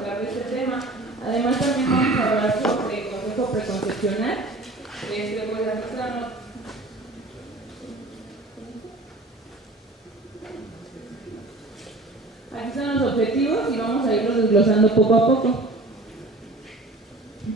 abarcar de este tema. Además también vamos a hablar sobre el consejo preconcepcional. Pues aquí están los objetivos y vamos a irlos desglosando poco a poco.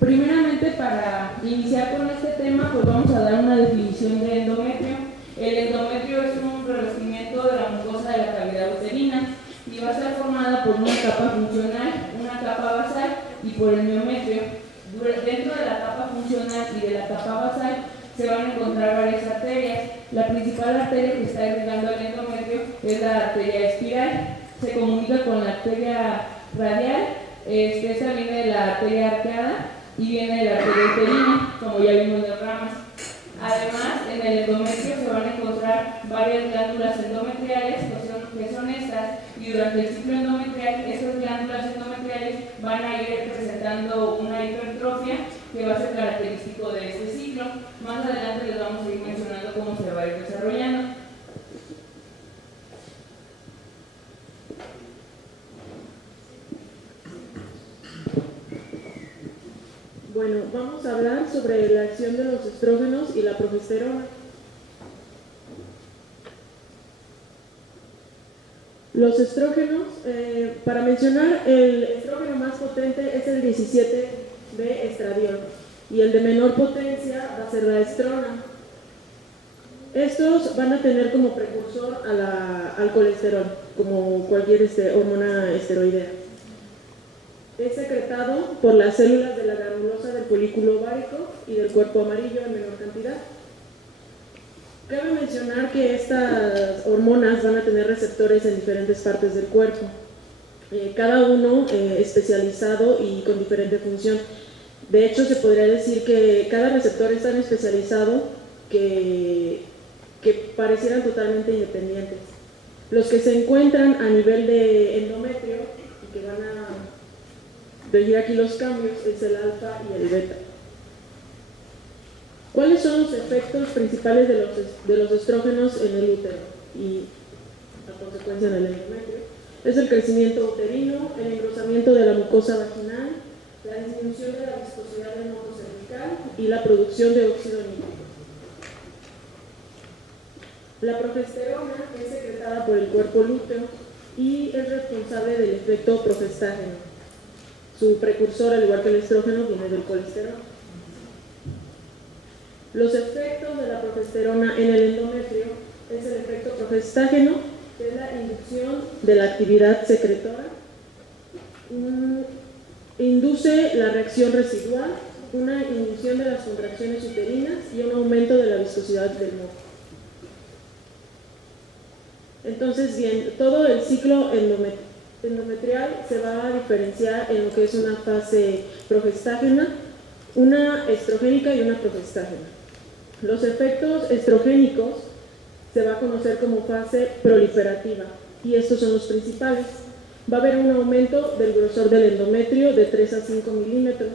Primeramente, para iniciar con este tema, pues vamos a dar una definición de endometrio. El endometrio es un revestimiento de la mucosa de la cavidad uterina y va a estar formada por una capa funcional, una capa basal y por el miometrio. Dentro de la capa funcional y de la capa basal se van a encontrar varias arterias. La principal arteria que está irrigando el endometrio es la arteria espiral. Se comunica con la arteria radial, esta viene de la arteria arqueada y viene de la arteria uterina, como ya vimos las ramas. Además, en el endometrio se van a encontrar varias glándulas endometriales, que son estas, y durante el ciclo endometrial, estas glándulas endometriales van a ir presentando una hipertrofia que va a ser característico de este ciclo. Más adelante les vamos a ir mencionando cómo se va a ir desarrollando. Bueno, vamos a hablar sobre la acción de los estrógenos y la progesterona. Los estrógenos, para mencionar, el estrógeno más potente es el 17-B estradiol y el de menor potencia va a ser la estrona. Estos van a tener como precursor al colesterol, como cualquier hormona esteroidea. Es secretado por las células de la granulosa del folículo ovárico y del cuerpo amarillo en menor cantidad. Cabe mencionar que estas hormonas van a tener receptores en diferentes partes del cuerpo, cada uno especializado y con diferente función. De hecho, se podría decir que cada receptor es tan especializado que parecieran totalmente independientes. Los que se encuentran a nivel de endometrio y que van a regir aquí los cambios es el alfa y el beta. ¿Cuáles son los efectos principales de los estrógenos en el útero y a consecuencia en el endometrio? Es el crecimiento uterino, el engrosamiento de la mucosa vaginal, la disminución de la viscosidad del moco cervical y la producción de óxido nítrico. La progesterona es secretada por el cuerpo lúteo y es responsable del efecto progestágeno. Su precursor, al igual que el estrógeno, viene del colesterol. Los efectos de la progesterona en el endometrio es el efecto progestágeno, que es la inducción de la actividad secretora, induce la reacción residual, una inhibición de las contracciones uterinas y un aumento de la viscosidad del moco. Entonces, bien, todo el ciclo endometrial se va a diferenciar en lo que es una fase progestágena, una estrogénica y una progestágena. Los efectos estrogénicos se va a conocer como fase proliferativa y estos son los principales. Va a haber un aumento del grosor del endometrio de 3 a 5 milímetros,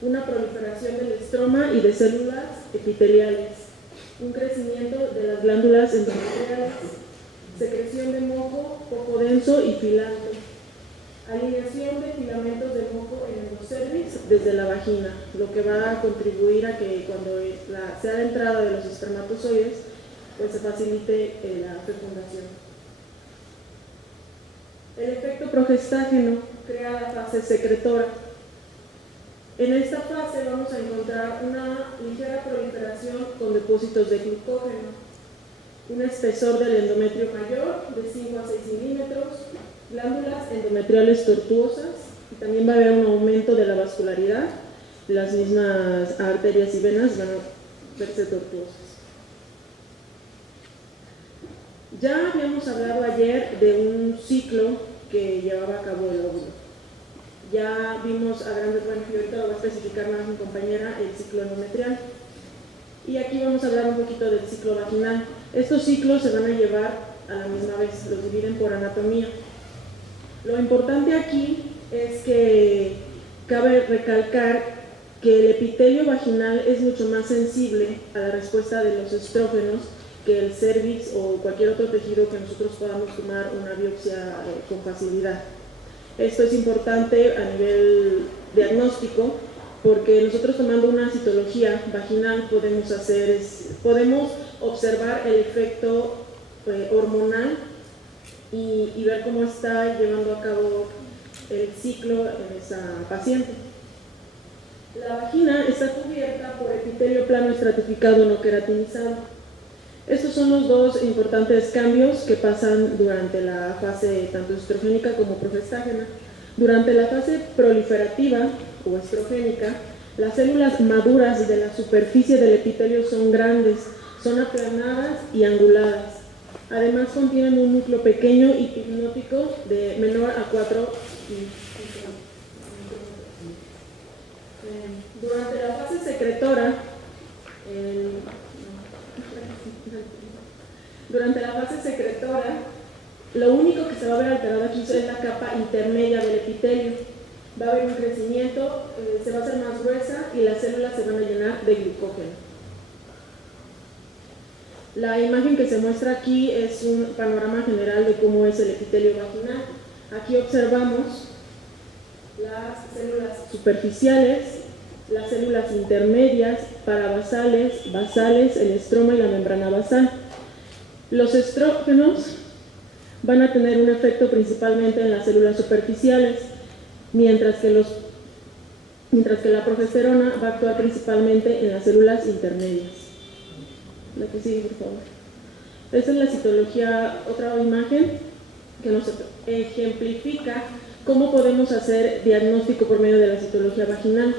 una proliferación del estroma y de células epiteliales, un crecimiento de las glándulas endometriales, secreción de moco poco denso y filante, alineación de filamentos de moco en el endocervix desde la vagina, lo que va a contribuir a que cuando sea la entrada de los espermatozoides, pues se facilite la fecundación. El efecto progestágeno crea la fase secretora. En esta fase vamos a encontrar una ligera proliferación con depósitos de glucógeno, un espesor del endometrio mayor de 5 a 6 milímetros, glándulas endometriales tortuosas y también va a haber un aumento de la vascularidad, las mismas arterias y venas van a verse tortuosas. Ya habíamos hablado ayer de un ciclo que llevaba a cabo el óvulo. Ya vimos a grandes rasgos, y ahorita lo va a especificar más mi compañera, el ciclo endometrial. Y aquí vamos a hablar un poquito del ciclo vaginal. Estos ciclos se van a llevar a la misma vez, los dividen por anatomía. Lo importante aquí es que cabe recalcar que el epitelio vaginal es mucho más sensible a la respuesta de los estrógenos que el cérvix o cualquier otro tejido que nosotros podamos tomar una biopsia con facilidad. Esto es importante a nivel diagnóstico porque nosotros tomando una citología vaginal podemos observar el efecto hormonal y ver cómo está llevando a cabo el ciclo en esa paciente. La vagina está cubierta por epitelio plano estratificado no queratinizado. Estos son los dos importantes cambios que pasan durante la fase tanto estrogénica como progestágena. Durante la fase proliferativa o estrogénica, las células maduras de la superficie del epitelio son grandes, son aplanadas y anguladas. Además contienen un núcleo pequeño y hipnótico de menor a 4 durante la fase secretora, lo único que se va a ver alterado aquí es la capa intermedia del epitelio. Va a haber un crecimiento, se va a hacer más gruesa y las células se van a llenar de glucógeno. La imagen que se muestra aquí es un panorama general de cómo es el epitelio vaginal. Aquí observamos las células superficiales, las células intermedias, parabasales, basales, el estroma y la membrana basal. Los estrógenos van a tener un efecto principalmente en las células superficiales, mientras que la progesterona va a actuar principalmente en las células intermedias. La que sigue, por favor. Esta es la citología, otra imagen que nos ejemplifica cómo podemos hacer diagnóstico por medio de la citología vaginal.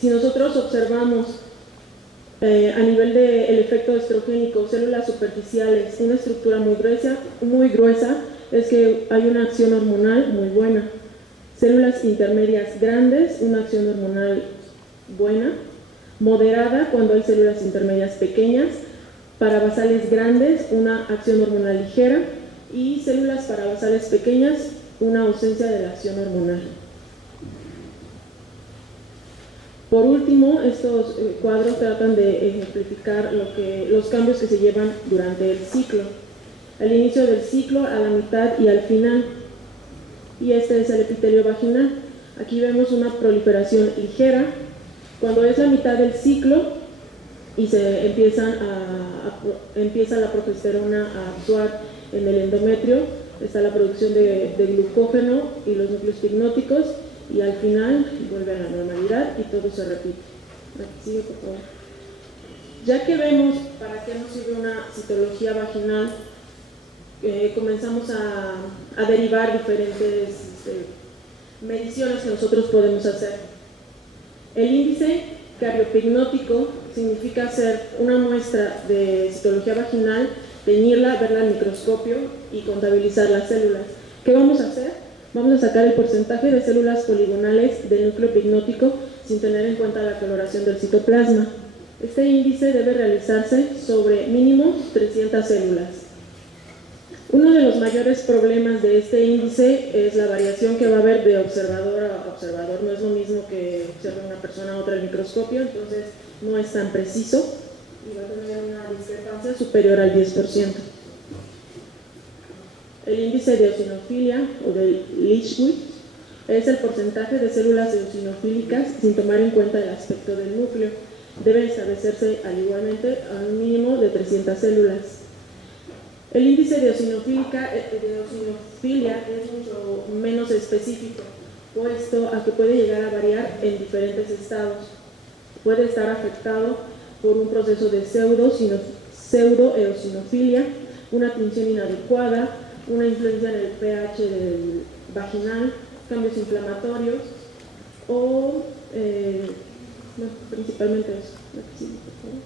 Si nosotros observamos a nivel del efecto estrogénico, células superficiales, una estructura muy gruesa, es que hay una acción hormonal muy buena. Células intermedias grandes, una acción hormonal buena, moderada cuando hay células intermedias pequeñas, parabasales grandes, una acción hormonal ligera, y células parabasales pequeñas, una ausencia de la acción hormonal. Por último, estos cuadros tratan de ejemplificar los cambios que se llevan durante el ciclo. Al inicio del ciclo, a la mitad y al final. Y este es el epitelio vaginal. Aquí vemos una proliferación ligera. Cuando es la mitad del ciclo y se empieza la progesterona a actuar en el endometrio, está la producción de glucógeno y los núcleos pignóticos, y al final vuelve a la normalidad y todo se repite. Aquí sigue, por favor. Ya que vemos para qué nos sirve una citología vaginal, comenzamos a derivar diferentes mediciones que nosotros podemos hacer. El índice cariopignótico significa hacer una muestra de citología vaginal, teñirla, verla al microscopio y contabilizar las células. ¿Qué vamos a hacer? Vamos a sacar el porcentaje de células poligonales del núcleo pignótico sin tener en cuenta la coloración del citoplasma. Este índice debe realizarse sobre mínimo 300 células. Uno de los mayores problemas de este índice es la variación que va a haber de observador a observador. No es lo mismo que observe una persona a otra al microscopio, entonces no es tan preciso y va a tener una discrepancia superior al 10%. El índice de eosinofilia o de Liebowitz es el porcentaje de células eosinofílicas sin tomar en cuenta el aspecto del núcleo. Debe establecerse igualmente a un mínimo de 300 células. El índice de eosinofilia es mucho menos específico, puesto a que puede llegar a variar en diferentes estados. Puede estar afectado por un proceso de pseudoeosinofilia, una tinción inadecuada, una influencia en el pH del vaginal, cambios inflamatorios o principalmente eso. Aquí, por favor.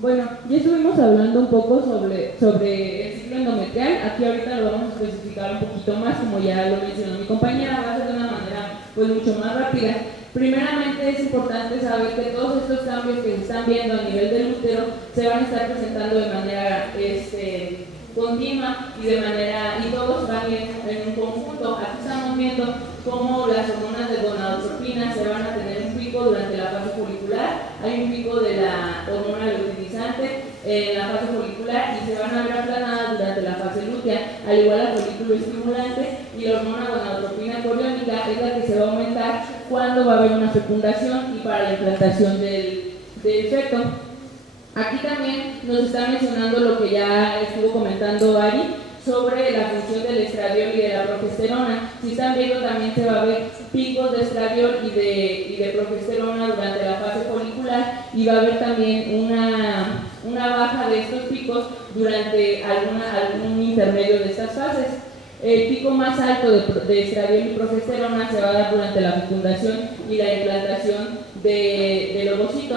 Bueno, ya estuvimos hablando un poco sobre el ciclo endometrial. Aquí ahorita lo vamos a especificar un poquito más, como ya lo mencionó mi compañera, va a ser de una manera pues mucho más rápida. Primeramente es importante saber que todos estos cambios que se están viendo a nivel del útero se van a estar presentando de manera continua y todos van en un conjunto. Aquí estamos viendo cómo las hormonas de gonadotropina se van a tener un pico durante la fase folicular, hay un pico de la hormona luteinizante en la fase folicular y se van a ver aplanadas durante la fase lútea. Al igual, la folículo estimulante y la hormona gonadotropina coriónica es la que se va a aumentar cuando va a haber una fecundación y para la implantación del feto. Aquí también nos está mencionando lo que ya estuvo comentando Ari sobre la función del estradiol y de la progesterona. Si están viendo, también se va a ver picos de estradiol y de progesterona durante la fase folicular, y va a haber también una baja de estos picos durante algún intermedio de estas fases. El pico más alto de estradiol y progesterona se va a dar durante la fecundación y la implantación del ovocito.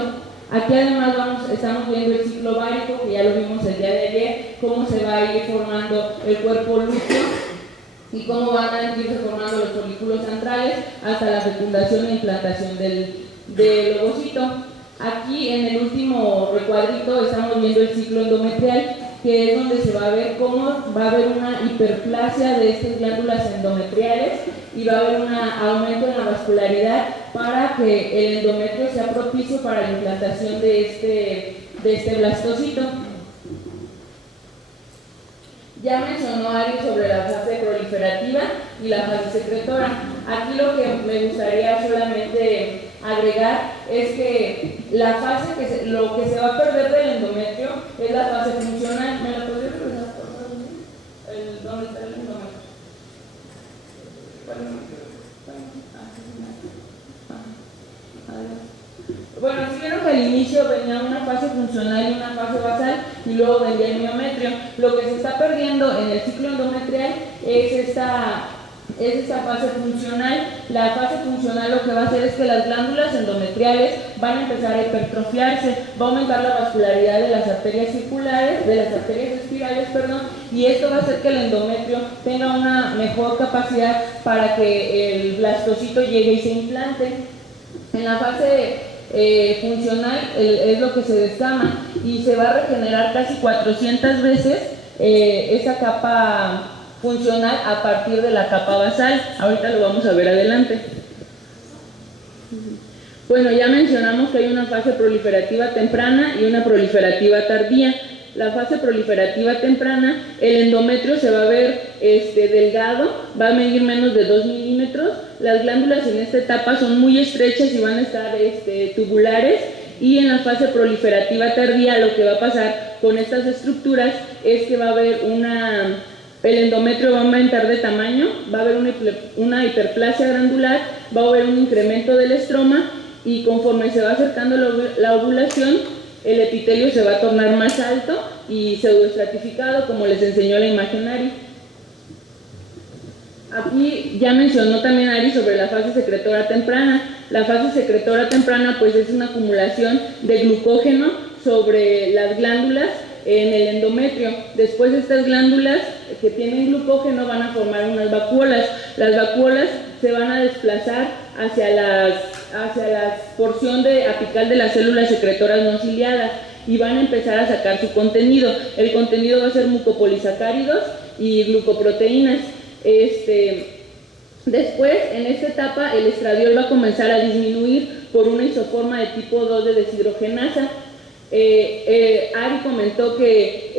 Aquí además estamos viendo el ciclo ovárico, que ya lo vimos el día de ayer, cómo se va a ir formando el cuerpo lúteo y cómo van a irse formando los folículos centrales hasta la fecundación e implantación del ovocito. Aquí en el último recuadrito estamos viendo el ciclo endometrial, que es donde se va a ver cómo va a haber una hiperplasia de estas glándulas endometriales y va a haber un aumento en la vascularidad para que el endometrio sea propicio para la implantación de este blastocito. Ya mencionó Ari sobre la fase proliferativa y la fase secretora. Aquí lo que me gustaría solamente agregar es que la fase lo que se va a perder del endometrio es la fase funcional. ¿Me la podría regresar por favor? ¿Dónde está el endometrio? Bueno, si vieron que al inicio venía una fase funcional y una fase basal y luego venía el miometrio. Lo que se está perdiendo en el ciclo endometrial es esta fase funcional. La fase funcional lo que va a hacer es que las glándulas endometriales van a empezar a hipertrofiarse, va a aumentar la vascularidad de las arterias circulares, de las arterias espirales, y esto va a hacer que el endometrio tenga una mejor capacidad para que el blastocito llegue y se implante. En la fase funcional es lo que se descama y se va a regenerar casi 400 veces esa capa funcional a partir de la capa basal. Ahorita lo vamos a ver adelante. Bueno, ya mencionamos que hay una fase proliferativa temprana y una proliferativa tardía. La fase proliferativa temprana, el endometrio se va a ver delgado, va a medir menos de 2 milímetros. Las glándulas en esta etapa son muy estrechas y van a estar tubulares. Y en la fase proliferativa tardía, lo que va a pasar con estas estructuras es que va a haber el endometrio va a aumentar de tamaño, va a haber una hiperplasia glandular, va a haber un incremento del estroma, y conforme se va acercando la ovulación, el epitelio se va a tornar más alto y pseudoestratificado, como les enseñó la imagen Ari. Aquí ya mencionó también Ari sobre la fase secretora temprana. La fase secretora temprana pues es una acumulación de glucógeno sobre las glándulas en el endometrio. Después estas glándulas que tienen glucógeno van a formar unas vacuolas. Las vacuolas se van a desplazar hacia la porción apical de las células secretoras no ciliadas y van a empezar a sacar su contenido. El contenido va a ser mucopolisacáridos y glucoproteínas. Después, en esta etapa, el estradiol va a comenzar a disminuir por una isoforma de tipo 2 de deshidrogenasa. Ari comentó que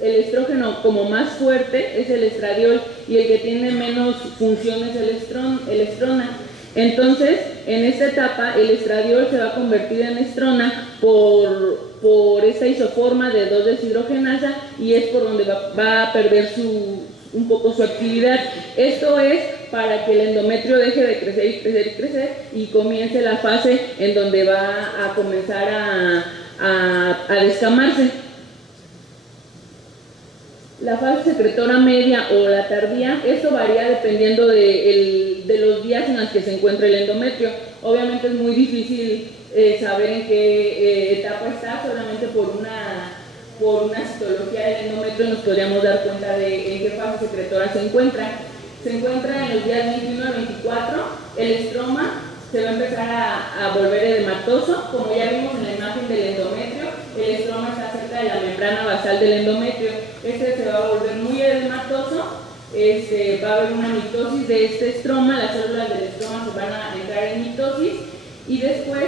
el estrógeno como más fuerte es el estradiol y el que tiene menos función es el estrona. Entonces, en esta etapa, el estradiol se va a convertir en estrona por esta isoforma de 2 deshidrogenasa, y es por donde va a perder un poco su actividad. Esto es para que el endometrio deje de crecer y crecer y crecer y comience la fase en donde va a comenzar a descamarse. La fase secretora media o la tardía, esto varía dependiendo de los días en los que se encuentra el endometrio. Obviamente es muy difícil saber en qué etapa está, solamente por una citología del endometrio nos podríamos dar cuenta de en qué fase secretora se encuentra. Se encuentra en los días 21 a 24, el estroma se va a empezar a volver edematoso, como ya vimos en la imagen del endometrio. El estroma está cerca de la membrana basal del endometrio. Se va a volver muy edematoso, va a haber una mitosis de este estroma, las células del estroma se van a entrar en mitosis, y después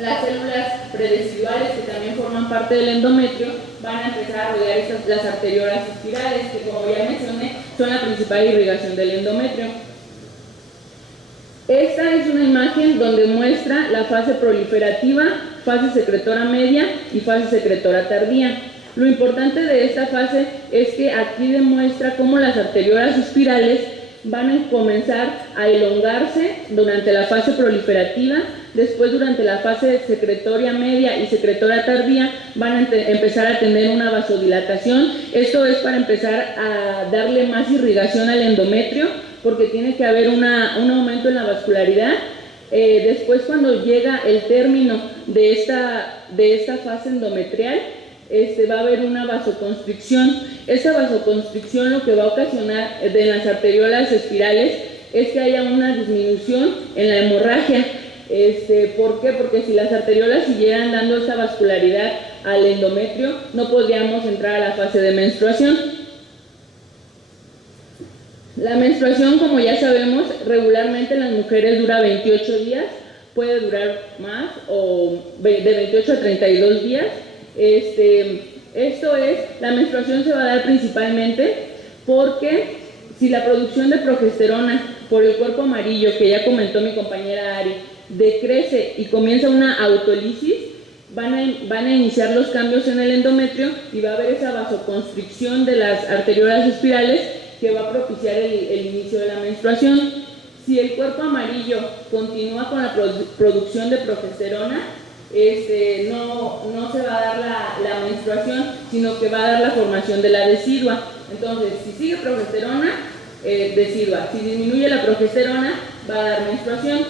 Las células predesiduales, que también forman parte del endometrio, van a empezar a rodear las arteriolas espirales, que como ya mencioné, son la principal irrigación del endometrio. Esta es una imagen donde muestra la fase proliferativa, fase secretora media y fase secretora tardía. Lo importante de esta fase es que aquí demuestra cómo las arteriolas espirales van a comenzar a elongarse durante la fase proliferativa, después durante la fase secretoria media y secretora tardía van a empezar a tener una vasodilatación. Esto es para empezar a darle más irrigación al endometrio, porque tiene que haber un aumento en la vascularidad. Después, cuando llega el término de esta fase endometrial, va a haber una vasoconstricción. Esa vasoconstricción lo que va a ocasionar de las arteriolas espirales es que haya una disminución en la hemorragia. ¿Por qué? Porque si las arteriolas siguieran dando esa vascularidad al endometrio, no podríamos entrar a la fase de menstruación. La menstruación, como ya sabemos, regularmente en las mujeres dura 28 días, puede durar más, o de 28 a 32 días. La menstruación se va a dar principalmente porque si la producción de progesterona por el cuerpo amarillo, que ya comentó mi compañera Ari, decrece y comienza una autólisis, van a iniciar los cambios en el endometrio y va a haber esa vasoconstricción de las arteriolas espirales que va a propiciar el inicio de la menstruación. Si el cuerpo amarillo continúa con la producción de progesterona, no se va a dar la menstruación, sino que va a dar la formación de la decidua. Entonces, si sigue progesterona, decidua. Si disminuye la progesterona, va a dar menstruación.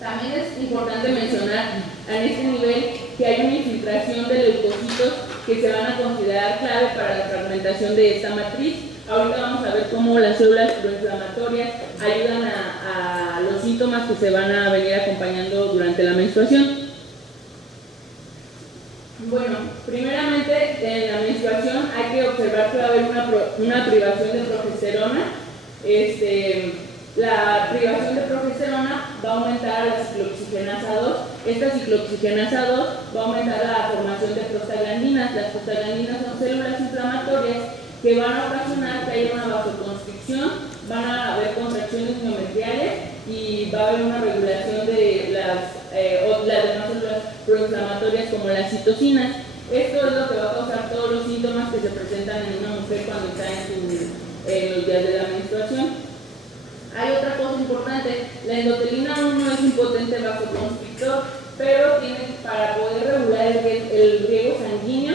También es importante mencionar en este nivel que hay una infiltración de leucocitos que se van a considerar clave para la fragmentación de esta matriz. Ahorita vamos a ver cómo las células proinflamatorias ayudan a los síntomas que se van a venir acompañando durante la menstruación. Bueno, primeramente en la menstruación hay que observar que va a haber una privación de progesterona. La privación de progesterona va a aumentar a la ciclooxigenasa 2. Esta ciclooxigenasa 2 va a aumentar la formación de prostaglandinas. Las prostaglandinas son células inflamatorias que van a ocasionar que haya una vasoconstricción, van a haber contracciones miometriales y va a haber una regulación de las demás células proinflamatorias como las citocinas. Esto es lo que va a causar todos los síntomas que se presentan en una mujer cuando está en los días de la menstruación. Hay otra cosa importante, la endotelina 1 es un potente vasoconstrictor, pero para poder regular el riego sanguíneo,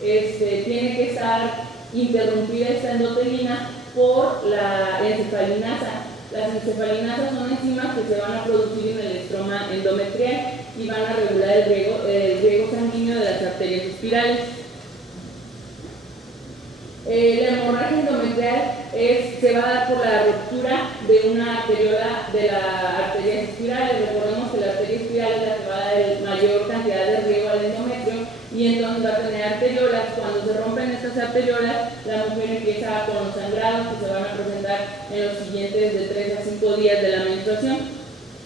tiene que estar interrumpida esta endotelina por la encefalinasa. Las encefalinasas son enzimas que se van a producir en el estroma endometrial y van a regular el riego sanguíneo de las arterias espirales. La hemorragia endometrial se va a dar por la ruptura de una arteriola de la arteria espiral. Recordemos que la arteria espiral es la que va a dar mayor cantidad de riego al endometrio y entonces va a tener arteriolas. Cuando se rompen estas arteriolas, la mujer empieza con los sangrados que se van a presentar en los siguientes de 3 a 5 días de la menstruación.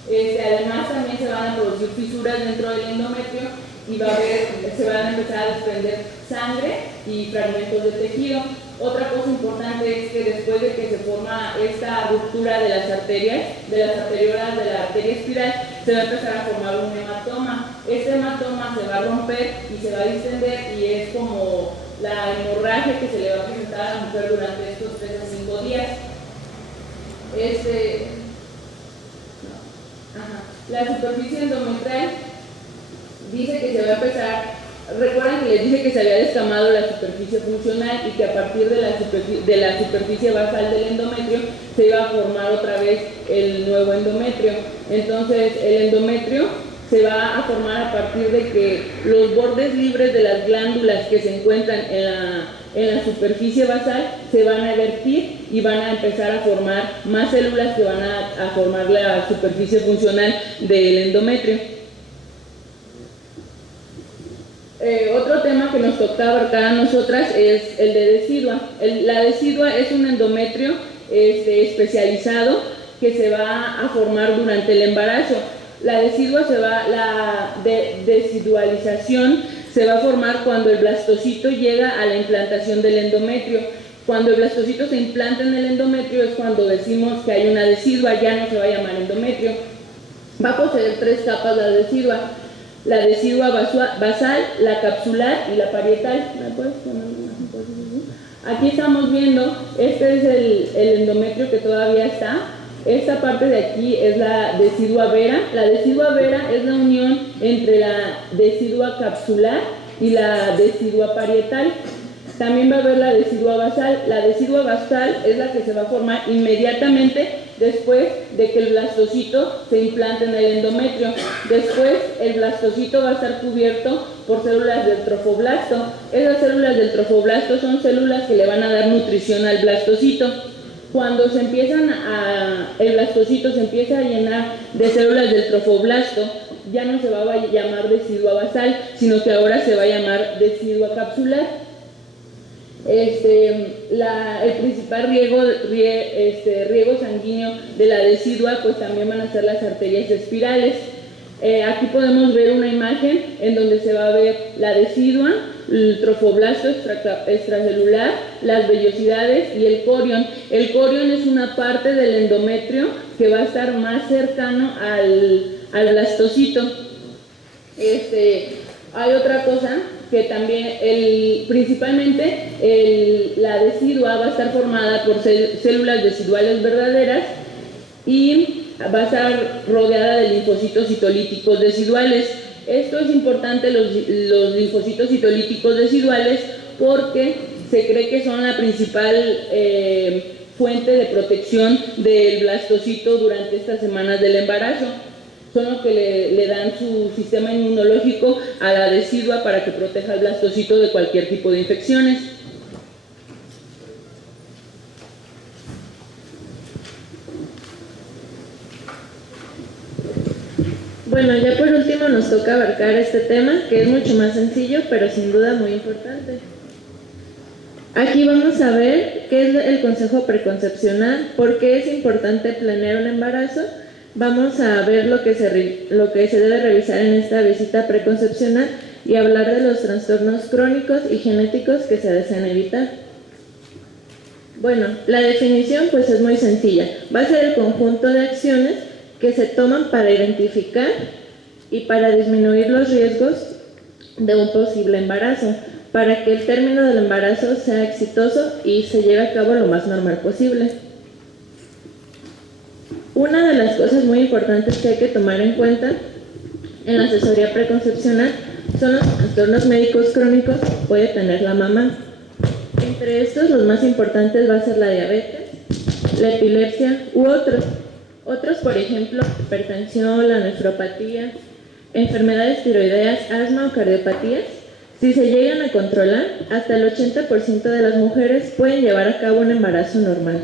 Además, también se van a producir fisuras dentro del endometrio y se van a empezar a desprender sangre y fragmentos de tejido. Otra cosa importante es que después de que se forma esta ruptura de las arterias, de las arteriolas de la arteria espiral, se va a empezar a formar un hematoma. Este hematoma se va a romper y se va a distender y es como la hemorragia que se le va a presentar a la mujer durante estos 3 a 5 días. La superficie endometrial dice que se va a empezar, recuerden que les dije que se había descamado la superficie funcional y que a partir de la superficie basal del endometrio se iba a formar otra vez el nuevo endometrio. Entonces el endometrio se va a formar a partir de que los bordes libres de las glándulas que se encuentran en la superficie basal se van a vertir y van a empezar a formar más células que van a formar la superficie funcional del endometrio. Otro tema que nos toca abarcar a nosotras es el de decidua. La decidua es un endometrio especializado que se va a formar durante el embarazo. La decidualización se va a formar cuando el blastocito llega a la implantación del endometrio. Cuando el blastocito se implanta en el endometrio es cuando decimos que hay una decidua, ya no se va a llamar endometrio. Va a poseer 3 capas la decidua basal, la capsular y la parietal. ¿Me puedes poner una posición? Aquí estamos viendo, este es el endometrio que todavía está. Esta parte de aquí es la decidua vera. La decidua vera es la unión entre la decidua capsular y la decidua parietal. También va a haber la decidua basal. La decidua basal es la que se va a formar inmediatamente después de que el blastocito se implante en el endometrio. Después el blastocito va a estar cubierto por células del trofoblasto. Esas células del trofoblasto son células que le van a dar nutrición al blastocito. Cuando el blastocito se empieza a llenar de células del trofoblasto, ya no se va a llamar decidua basal, sino que ahora se va a llamar decidua capsular. El principal riego sanguíneo de la decidua pues también van a ser las arterias espirales. Aquí podemos ver una imagen en donde se va a ver la decidua, el trofoblasto extracelular, las vellosidades y el corion. El corion es una parte del endometrio que va a estar más cercano al blastocito. Hay otra cosa que también, principalmente la decidua va a estar formada por células deciduales verdaderas y va a estar rodeada de linfocitos citolíticos deciduales. Esto es importante, los linfocitos citolíticos deciduales, porque se cree que son la principal fuente de protección del blastocito durante estas semanas del embarazo. Son los que le dan su sistema inmunológico a la decidua para que proteja al blastocito de cualquier tipo de infecciones. Bueno, ya por último nos toca abarcar este tema, que es mucho más sencillo, pero sin duda muy importante. Aquí vamos a ver qué es el consejo preconcepcional, por qué es importante planear un embarazo. Vamos a ver lo que se debe revisar en esta visita preconcepcional y hablar de los trastornos crónicos y genéticos que se desean evitar. Bueno, la definición pues es muy sencilla. Va a ser el conjunto de acciones que se toman para identificar y para disminuir los riesgos de un posible embarazo, para que el término del embarazo sea exitoso y se lleve a cabo lo más normal posible. Una de las cosas muy importantes que hay que tomar en cuenta en la asesoría preconcepcional son los trastornos médicos crónicos que puede tener la mamá. Entre estos, los más importantes va a ser la diabetes, la epilepsia u otros. Otros, por ejemplo, hipertensión, la nefropatía, enfermedades tiroideas, asma o cardiopatías. Si se llegan a controlar, hasta el 80% de las mujeres pueden llevar a cabo un embarazo normal.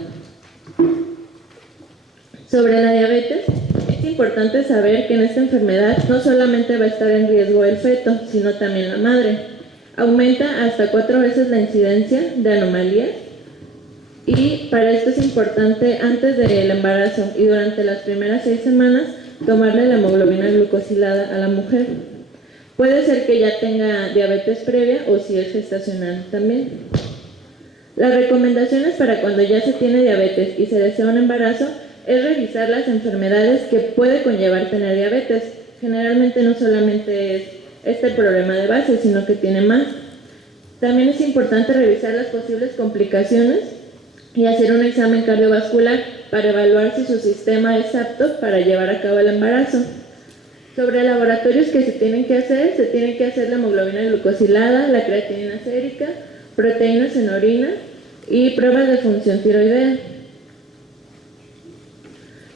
Sobre la diabetes, es importante saber que en esta enfermedad no solamente va a estar en riesgo el feto, sino también la madre. Aumenta hasta 4 veces la incidencia de anomalías y para esto es importante antes del embarazo y durante las primeras 6 semanas tomarle la hemoglobina glucosilada a la mujer. Puede ser que ya tenga diabetes previa o si es gestacional también. Las recomendaciones para cuando ya se tiene diabetes y se desea un embarazo es revisar las enfermedades que puede conllevar tener diabetes. Generalmente no solamente es este el problema de base, sino que tiene más. También es importante revisar las posibles complicaciones y hacer un examen cardiovascular para evaluar si su sistema es apto para llevar a cabo el embarazo. Sobre laboratorios que se tienen que hacer la hemoglobina glucosilada, la creatinina sérica, proteínas en orina y pruebas de función tiroidea.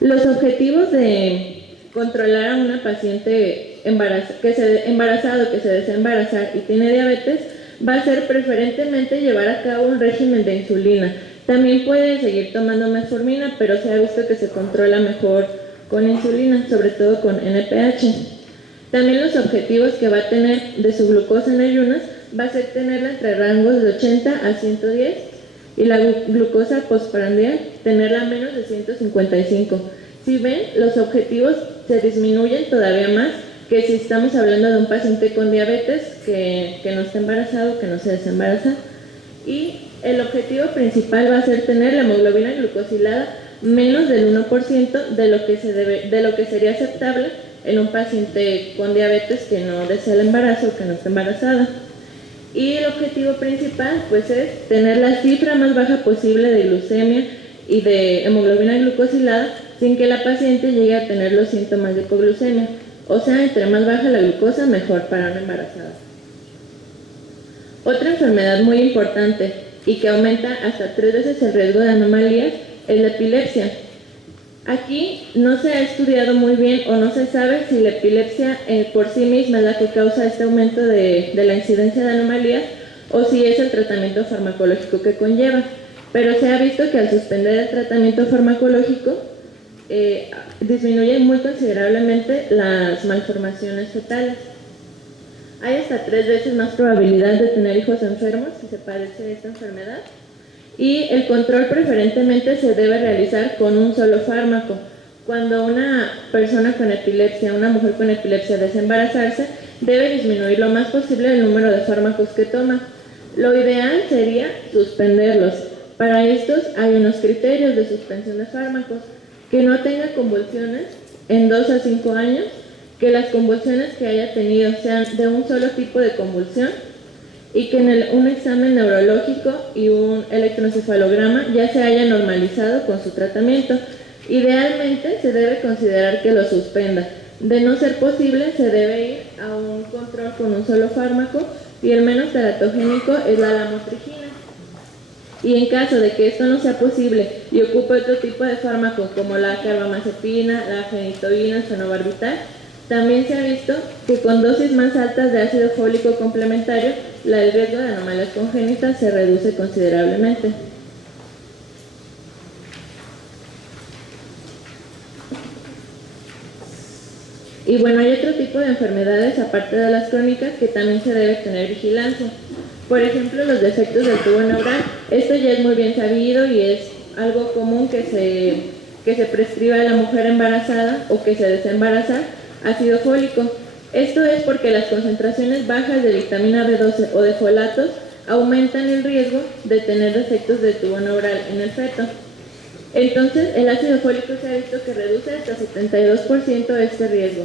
Los objetivos de controlar a una paciente embarazada que se desea embarazar y tiene diabetes va a ser preferentemente llevar a cabo un régimen de insulina. También puede seguir tomando metformina, pero se ha visto que se controla mejor con insulina, sobre todo con NPH. También los objetivos que va a tener de su glucosa en ayunas va a ser tenerla entre rangos de 80 a 110 y la glucosa postprandial tenerla menos de 155. Si ven, los objetivos se disminuyen todavía más que si estamos hablando de un paciente con diabetes que no está embarazado, que no se desembaraza. Y el objetivo principal va a ser tener la hemoglobina glucosilada menos del 1% de lo que sería aceptable en un paciente con diabetes que no desea el embarazo o que no está embarazada. Y el objetivo principal pues es tener la cifra más baja posible de glucemia y de hemoglobina glucosilada sin que la paciente llegue a tener los síntomas de hipoglucemia. O sea, entre más baja la glucosa, mejor para una embarazada. Otra enfermedad muy importante y que aumenta hasta 3 veces el riesgo de anomalías es la epilepsia. Aquí no se ha estudiado muy bien o no se sabe si la epilepsia por sí misma es la que causa este aumento de la incidencia de anomalías o si es el tratamiento farmacológico que conlleva. Pero se ha visto que al suspender el tratamiento farmacológico disminuyen muy considerablemente las malformaciones fetales. Hay hasta 3 veces más probabilidad de tener hijos enfermos si se padece esta enfermedad. Y el control preferentemente se debe realizar con un solo fármaco. Cuando una persona con epilepsia, una mujer con epilepsia desea embarazarse, debe disminuir lo más posible el número de fármacos que toma. Lo ideal sería suspenderlos. Para estos hay unos criterios de suspensión de fármacos: que no tenga convulsiones en 2 a 5 años, que las convulsiones que haya tenido sean de un solo tipo de convulsión y que en un examen neurológico y un electroencefalograma ya se haya normalizado con su tratamiento. Idealmente se debe considerar que lo suspenda. De no ser posible, se debe ir a un control con un solo fármaco y el menos teratogénico es la lamotrigina. Y en caso de que esto no sea posible y ocupe otro tipo de fármaco como la carbamazepina, la fenitoína, el fenobarbital, también se ha visto que con dosis más altas de ácido fólico complementario, el riesgo de anomalías congénitas se reduce considerablemente. Y bueno, hay otro tipo de enfermedades aparte de las crónicas que también se debe tener vigilancia. Por ejemplo, los defectos del tubo neural. Esto ya es muy bien sabido y es algo común que se prescriba a la mujer embarazada o que se desea embarazar ácido fólico. Esto es porque las concentraciones bajas de vitamina B12 o de folatos aumentan el riesgo de tener defectos del tubo neural en el feto. Entonces, el ácido fólico se ha visto que reduce hasta 72% este riesgo.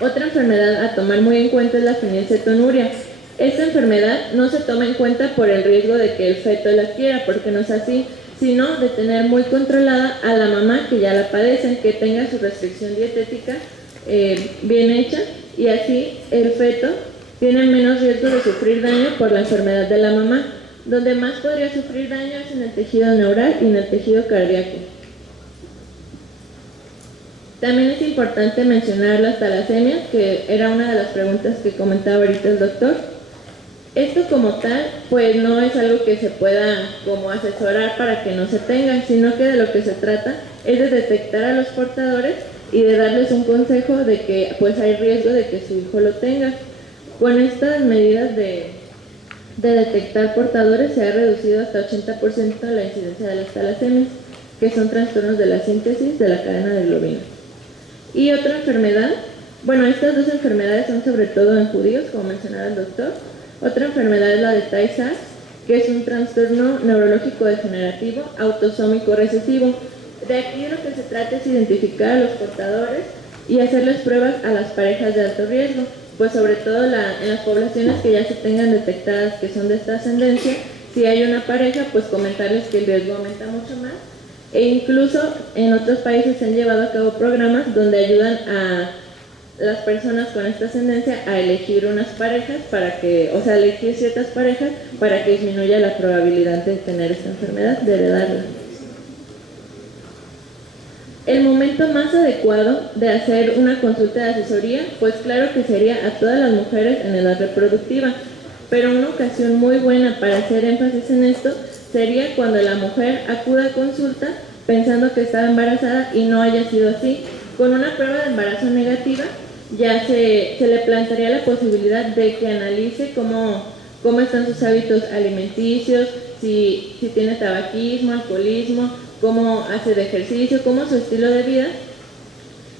Otra enfermedad a tomar muy en cuenta es la fenilcetonuria. Esta enfermedad no se toma en cuenta por el riesgo de que el feto la adquiera, porque no es así, sino de tener muy controlada a la mamá que ya la padece, que tenga su restricción dietética bien hecha, y así el feto tiene menos riesgo de sufrir daño por la enfermedad de la mamá. Donde más podría sufrir daño es en el tejido neural y en el tejido cardíaco. También es importante mencionar las talasemias, que era una de las preguntas que comentaba ahorita el doctor. Esto como tal, pues no es algo que se pueda como asesorar para que no se tengan, sino que de lo que se trata es de detectar a los portadores y de darles un consejo de que pues hay riesgo de que su hijo lo tenga. Con estas medidas de detectar portadores se ha reducido hasta 80% la incidencia de las talasemias, que son trastornos de la síntesis de la cadena de globina. Y otra enfermedad, bueno, estas dos enfermedades son sobre todo en judíos, como mencionaba el doctor. Otra enfermedad es la de Tay-Sachs, que es un trastorno neurológico degenerativo autosómico recesivo. De aquí lo que se trata es identificar a los portadores y hacerles pruebas a las parejas de alto riesgo, pues sobre todo en las poblaciones que ya se tengan detectadas que son de esta ascendencia, si hay una pareja, pues comentarles que el riesgo aumenta mucho más. E incluso en otros países se han llevado a cabo programas donde ayudan a las personas con esta ascendencia a elegir unas parejas elegir ciertas parejas para que disminuya la probabilidad de tener esta enfermedad, de heredarla. El momento más adecuado de hacer una consulta de asesoría, pues claro que sería a todas las mujeres en edad reproductiva, pero una ocasión muy buena para hacer énfasis en esto sería cuando la mujer acuda a consulta pensando que estaba embarazada y no haya sido así. Con una prueba de embarazo negativa ya se le plantearía la posibilidad de que analice cómo están sus hábitos alimenticios, si tiene tabaquismo, alcoholismo, cómo hace de ejercicio, cómo es su estilo de vida,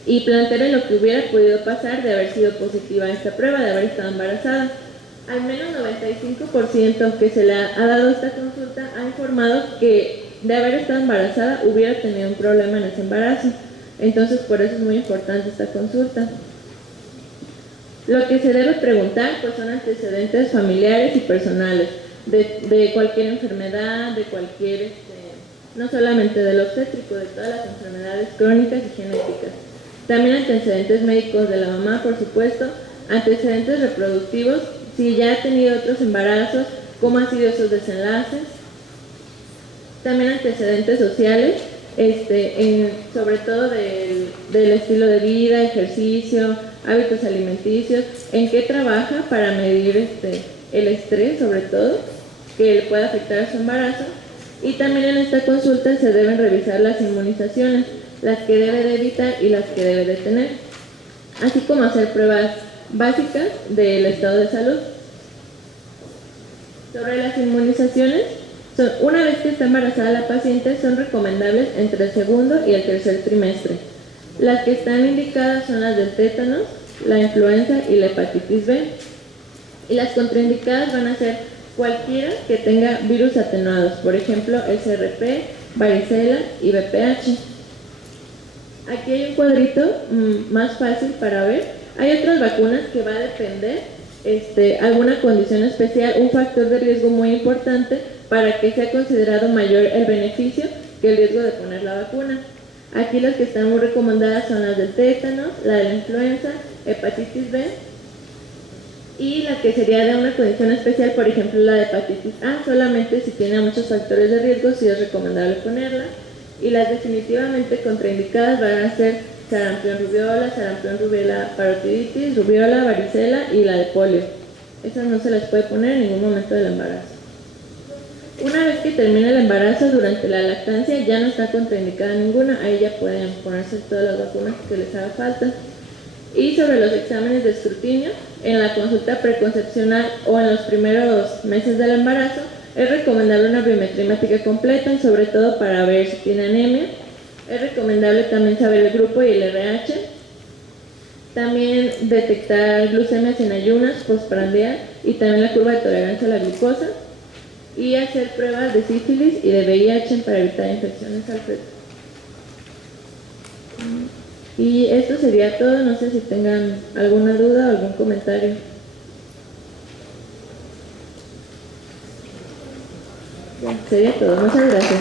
y plantearle lo que hubiera podido pasar de haber sido positiva a esta prueba, de haber estado embarazada. Al menos 95% que se le ha dado esta consulta ha informado que de haber estado embarazada hubiera tenido un problema en ese embarazo. Entonces, por eso es muy importante esta consulta. Lo que se debe preguntar pues son antecedentes familiares y personales de cualquier enfermedad, de cualquier, no solamente del obstétrico, de todas las enfermedades crónicas y genéticas. También antecedentes médicos de la mamá, por supuesto, antecedentes reproductivos, si ya ha tenido otros embarazos, cómo han sido esos desenlaces. También antecedentes sociales, sobre todo del estilo de vida, ejercicio, hábitos alimenticios, en qué trabaja para medir el estrés, sobre todo, que le puede afectar a su embarazo. Y también en esta consulta se deben revisar las inmunizaciones, las que debe de evitar y las que debe de tener, así como hacer pruebas básicas del estado de salud. Sobre las inmunizaciones, una vez que está embarazada la paciente, son recomendables entre el segundo y el tercer trimestre. Las que están indicadas son las del tétanos, la influenza y la hepatitis B. Y las contraindicadas van a ser cualquiera que tenga virus atenuados, por ejemplo, SRP, varicela y VPH. Aquí hay un cuadrito más fácil para ver. Hay otras vacunas que va a depender alguna condición especial, un factor de riesgo muy importante para que sea considerado mayor el beneficio que el riesgo de poner la vacuna. Aquí las que están muy recomendadas son las del tétanos, la de la influenza, hepatitis B, y la que sería de una condición especial, por ejemplo la de hepatitis A, solamente si tiene muchos factores de riesgo sí es recomendable ponerla. Y las definitivamente contraindicadas van a ser sarampión rubiola parotiditis, rubiola, varicela y la de polio. Esas no se las puede poner en ningún momento del embarazo. Una vez que termina el embarazo, durante la lactancia ya no está contraindicada ninguna, ahí ya pueden ponerse todas las vacunas que les haga falta. Y sobre los exámenes de escrutinio, en la consulta preconcepcional o en los primeros meses del embarazo, es recomendable una biometría hemática completa, sobre todo para ver si tiene anemia. Es recomendable también saber el grupo y el RH. También detectar glucemias en ayunas, postprandial y también la curva de tolerancia a la glucosa. Y hacer pruebas de sífilis y de VIH para evitar infecciones al feto. Y esto sería todo, no sé si tengan alguna duda o algún comentario. Ya, sería todo, muchas gracias.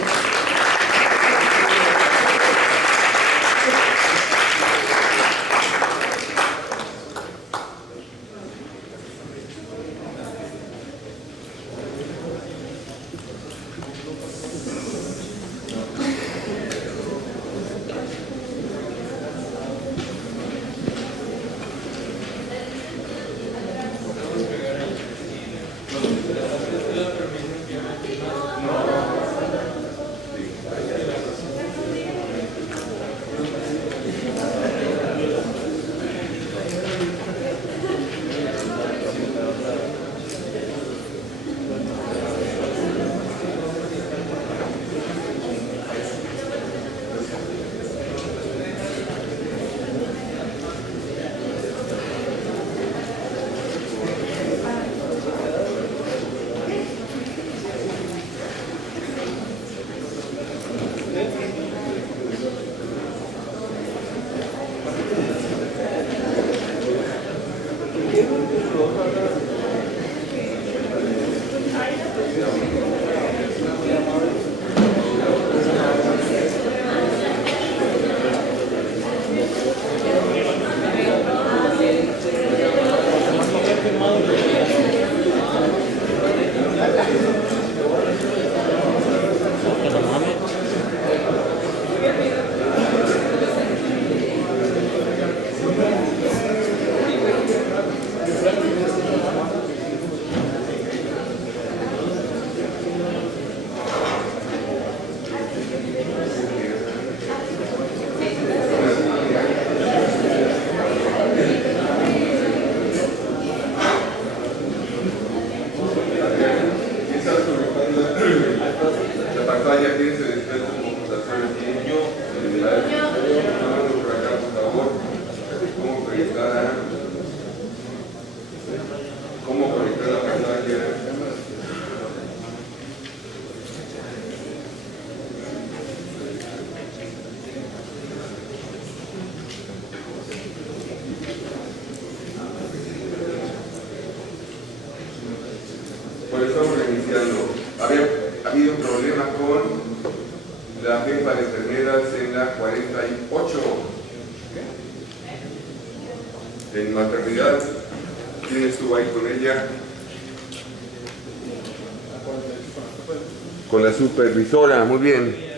Bueno, estamos reiniciando. Había habido un problema con la jefa de enfermeras en la 48. En maternidad. ¿Quién estuvo ahí con ella? Con la supervisora, muy bien.